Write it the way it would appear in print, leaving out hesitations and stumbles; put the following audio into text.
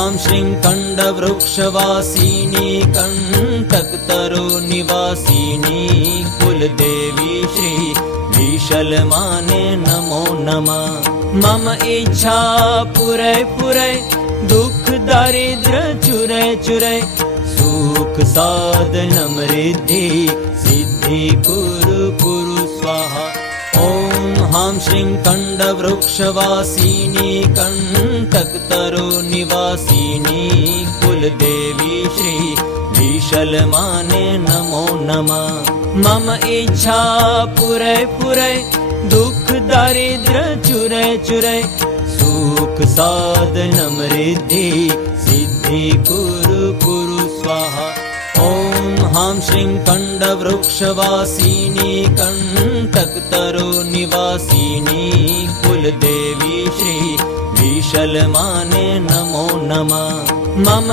हां श्रीं कण्डवृक्षवासिनी कण्टकतरो निवासिनी कुलदेवी श्री विशलमाने नमो नमः। मम इच्छा पुरै पुरै दुख दारिद्र चुरै चुरै सुख साधनम रिद्धि सिद्धि कुरु कुरु स्वाहा। ॐ हां श्रीं कण्डवृक्षवासिनी कण्टकतरो निवासिनी कुलदेवी श्री विशलमाने नमो नमः। मम इच्छा पुरै पुरै दुख दारिद्र चुरै चुरै सुख साधनम रिद्धि सिद्धि कुरु कुरु स्वाहा। ॐ हां श्रीं कण्डवृक्षवासिनी कण्टकतरो निवासिनी कुलदेवी श्री विशलमाने नमो नमः। मम